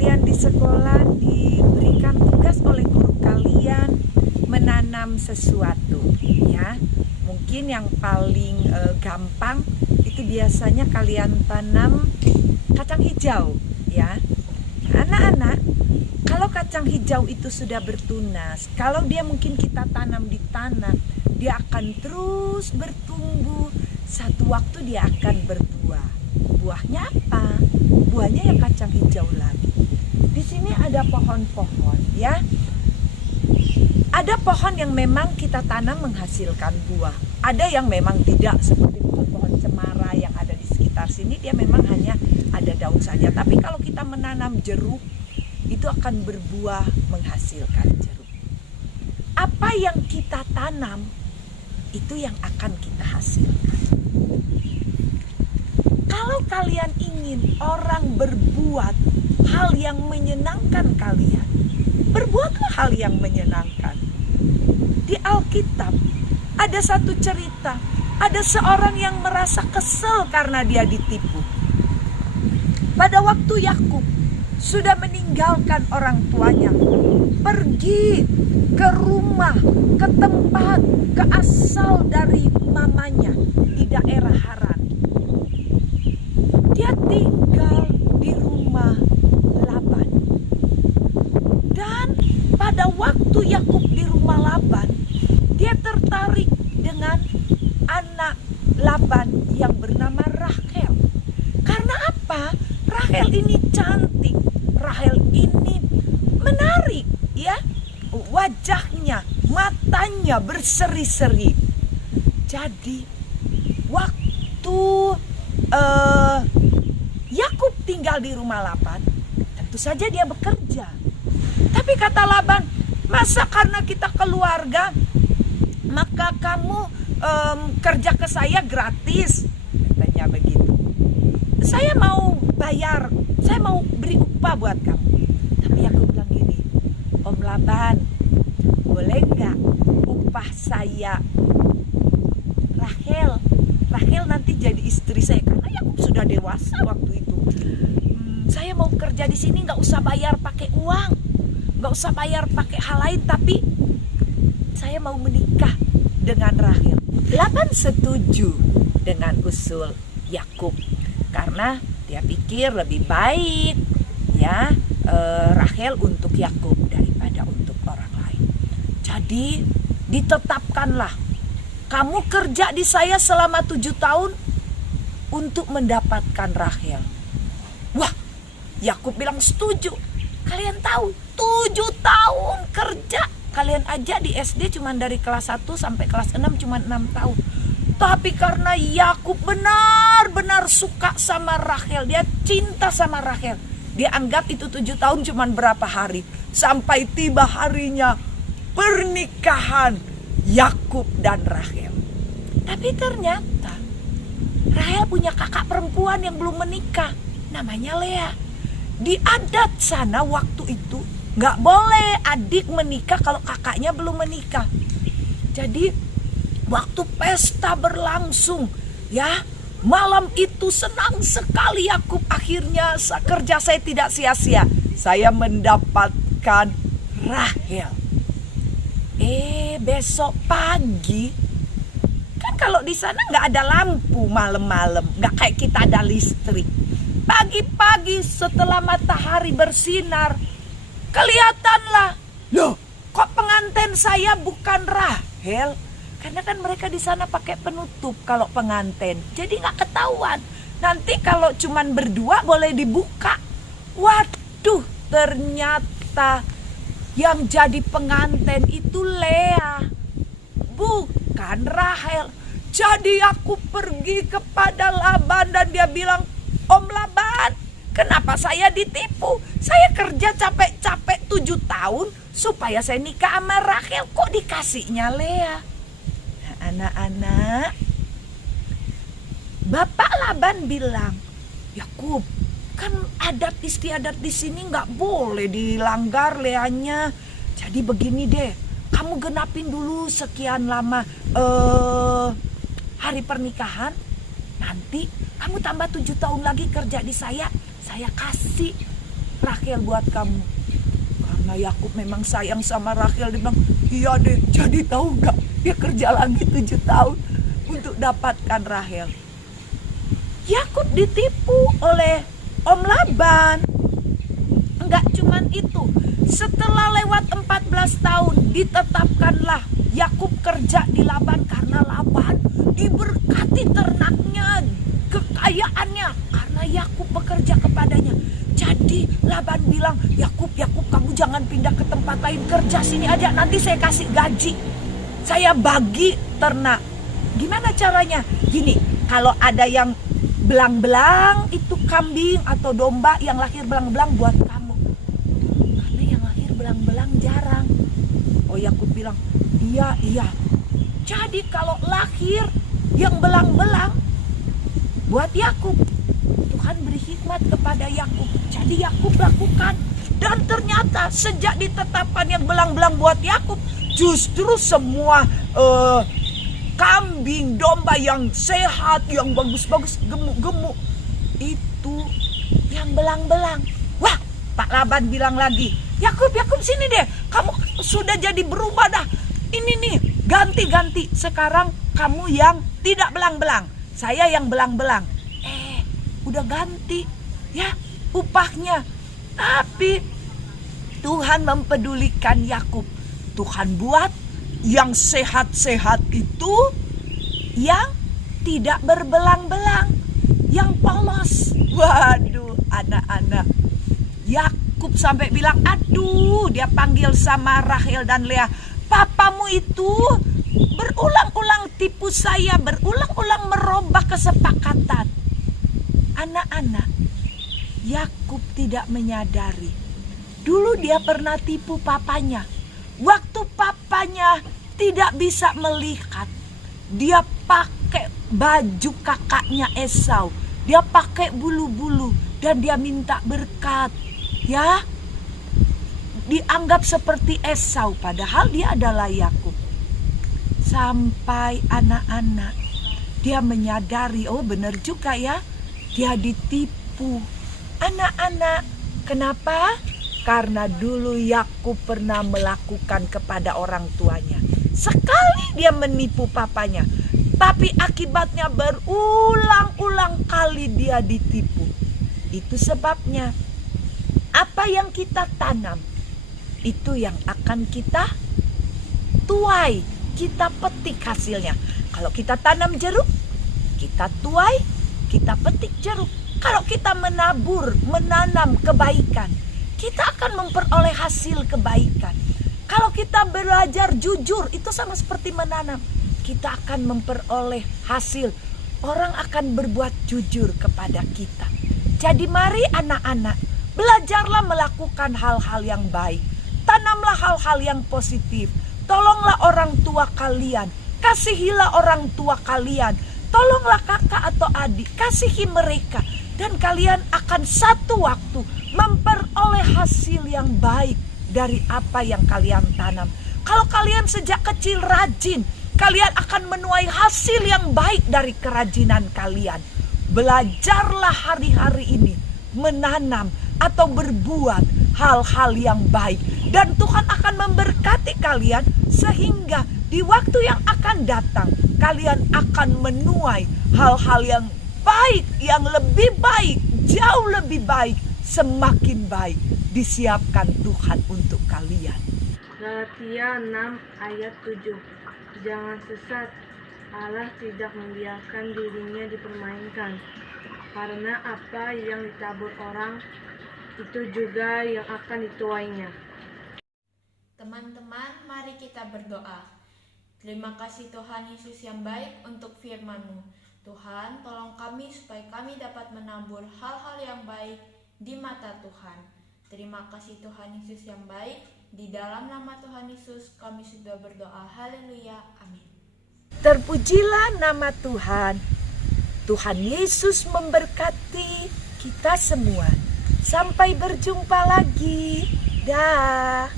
kalian di sekolah diberikan tugas oleh guru kalian menanam sesuatu, ya. Mungkin yang paling gampang itu biasanya kalian tanam kacang hijau, ya. Anak-anak, kalau kacang hijau itu sudah bertunas, kalau dia mungkin kita tanam di tanah, dia akan terus bertumbuh. Satu waktu dia akan berbuah. Buahnya apa? Buahnya ya kacang hijau lagi. Di sini ada pohon-pohon, ya. Ada pohon yang memang kita tanam menghasilkan buah. Ada yang memang tidak, seperti pohon cemara yang ada di sekitar sini, dia memang hanya ada daun saja. Tapi kalau kita menanam jeruk, itu akan berbuah menghasilkan jeruk. Apa yang kita tanam, itu yang akan kita hasilkan. Kalau kalian ingin orang berbuat hal yang menyenangkan kalian, berbuatlah hal yang menyenangkan. Di Alkitab ada satu cerita, ada seorang yang merasa kesel karena dia ditipu. Pada waktu Yakub sudah meninggalkan orang tuanya, pergi ke rumah, ke tempat, ke asal dari mamanya di daerah Haran. Dia tinggal di rumah Laban. Dan pada waktu Yakub di rumah Laban, dia tertarik dengan anak Laban yang bernama Rahel. Karena apa? Rahel ini cantik, Rahel ini menarik, ya. Wajahnya, matanya berseri-seri. Jadi waktu Yakub tinggal di rumah Laban, tentu saja dia bekerja. Tapi kata Laban, masa karena kita keluarga, maka kamu kerja ke saya gratis? Katanya begitu. Saya mau bayar, saya mau beri upah buat kamu. Tapi Yakub bilang gini, Om Laban, boleh nggak upah saya Rahel nanti jadi istri saya, karena Yakub sudah dewasa waktu itu. Saya mau kerja di sini, nggak usah bayar pakai uang, nggak usah bayar pakai hal lain, tapi saya mau menikah dengan Rahel. Laban setuju dengan usul Yakub karena dia pikir lebih baik, ya, Rahel untuk Yakub daripada untuk orang lain. Jadi ditetapkanlah, kamu kerja di saya selama 7 tahun untuk mendapatkan Rahel. Wah, Yakub bilang setuju. Kalian tahu, 7 tahun kerja. Kalian aja di SD cuma dari kelas 1 sampai kelas 6 cuma 6 tahun. Tapi karena Yakub benar-benar suka sama Rahel, dia cinta sama Rahel, dia anggap itu 7 tahun cuma berapa hari. Sampai tiba harinya pernikahan Yakub dan Rahel. Tapi ternyata Rahel punya kakak perempuan yang belum menikah, namanya Lea. Di adat sana waktu itu nggak boleh adik menikah kalau kakaknya belum menikah. Jadi waktu pesta berlangsung, ya, malam itu senang sekali Yakub, akhirnya kerja saya tidak sia-sia, saya mendapatkan Rahel. Besok pagi, kan kalau di sana nggak ada lampu malam-malam, nggak kayak kita ada listrik. Pagi-pagi setelah matahari bersinar, kelihatanlah, loh, kok pengantin saya bukan Rahel? Karena kan mereka di sana pakai penutup kalau pengantin, jadi nggak ketahuan. Nanti kalau cuman berdua boleh dibuka. Waduh, ternyata yang jadi pengantin itu Lea, bukan Rahel. Jadi aku pergi kepada Laban dan dia bilang, Om Laban, kenapa saya ditipu? Saya kerja capek-capek 7 tahun supaya saya nikah sama Rahel, kok dikasihnya Lea? Nah, anak-anak, Bapak Laban bilang, Yakub, kan adat istiadat di sini nggak boleh dilanggar Leanya. Jadi begini deh, kamu genapin dulu sekian lama hari pernikahan. Nanti kamu tambah 7 tahun lagi kerja di saya kasih Rachel buat kamu. Karena Yakub memang sayang sama Rachel, dia bilang, iya deh. Jadi tahu nggak, dia kerja lagi 7 tahun untuk dapatkan Rachel. Yakub ditipu oleh Om Laban. Enggak cuman itu, setelah lewat 14 tahun ditetapkanlah Yakub kerja di Laban, karena Laban diberkati ternaknya, kekayaannya, karena Yakub bekerja kepadanya. Jadi Laban bilang, Yakub, kamu jangan pindah ke tempat lain, kerja sini aja, nanti saya kasih gaji, saya bagi ternak. Gimana caranya? Gini, kalau ada yang belang-belang, itu kambing atau domba yang lahir belang-belang buat kamu, karena yang lahir belang-belang jarang. Oh, Yakub bilang, iya. Jadi kalau lahir yang belang-belang buat Yakub, Tuhan beri hikmat kepada Yakub. Jadi Yakub lakukan, dan ternyata sejak ditetapkan yang belang-belang buat Yakub, justru semua kambing, domba yang sehat, yang bagus-bagus, gemuk-gemuk, itu yang belang-belang. Wah, Pak Laban bilang lagi, Yakub sini deh, kamu sudah jadi berubah dah. Ini nih, ganti. Sekarang kamu yang tidak belang-belang, saya yang belang-belang. Udah ganti ya upahnya. Tapi Tuhan mempedulikan Yakub. Tuhan buat yang sehat-sehat itu yang tidak berbelang-belang, yang polos. Waduh, anak-anak, Yakub sampai bilang, aduh, dia panggil sama Rachel dan Leah, papamu itu berulang-ulang tipu saya, berulang-ulang merubah kesepakatan. Anak-anak, Yakub tidak menyadari, dulu dia pernah tipu papanya. Waktu papanya tidak bisa melihat, dia pakai baju kakaknya Esau, dia pakai bulu-bulu, dan dia minta berkat. Ya, dianggap seperti Esau, padahal dia adalah Yakub. Sampai anak-anak, dia menyadari, oh benar juga ya, dia ditipu. Anak-anak, kenapa? Karena dulu Yakub pernah melakukan kepada orang tuanya. Sekali dia menipu papanya, tapi akibatnya berulang-ulang kali dia ditipu. Itu sebabnya apa yang kita tanam, itu yang akan kita tuai, kita petik hasilnya. Kalau kita tanam jeruk, kita tuai, kita petik jeruk. Kalau kita menanam kebaikan, kita akan memperoleh hasil kebaikan. Kalau kita belajar jujur, itu sama seperti menanam, kita akan memperoleh hasil. Orang akan berbuat jujur kepada kita. Jadi mari anak-anak, belajarlah melakukan hal-hal yang baik. Tanamlah hal-hal yang positif. Tolonglah orang tua kalian, kasihilah orang tua kalian. Tolonglah kakak atau adik, kasihi mereka. Dan kalian akan satu waktu memperoleh hasil yang baik dari apa yang kalian tanam. Kalau kalian sejak kecil rajin, kalian akan menuai hasil yang baik dari kerajinan kalian. Belajarlah hari-hari ini menanam atau berbuat hal-hal yang baik. Dan Tuhan akan memberkati kalian sehingga di waktu yang akan datang, kalian akan menuai hal-hal yang baik, yang lebih baik, jauh lebih baik, semakin baik disiapkan Tuhan untuk kalian. Galatia 6 ayat 7. Jangan sesat, Allah tidak membiarkan dirinya dipermainkan. Karena apa yang ditabur orang, itu juga yang akan dituainya. Teman-teman, mari kita berdoa. Terima kasih Tuhan Yesus yang baik untuk firman-Mu. Tuhan, tolong kami supaya kami dapat menabur hal-hal yang baik di mata Tuhan. Terima kasih Tuhan Yesus yang baik. Di dalam nama Tuhan Yesus kami sudah berdoa. Haleluya. Amin. Terpujilah nama Tuhan. Tuhan Yesus memberkati kita semua. Sampai berjumpa lagi. Dah.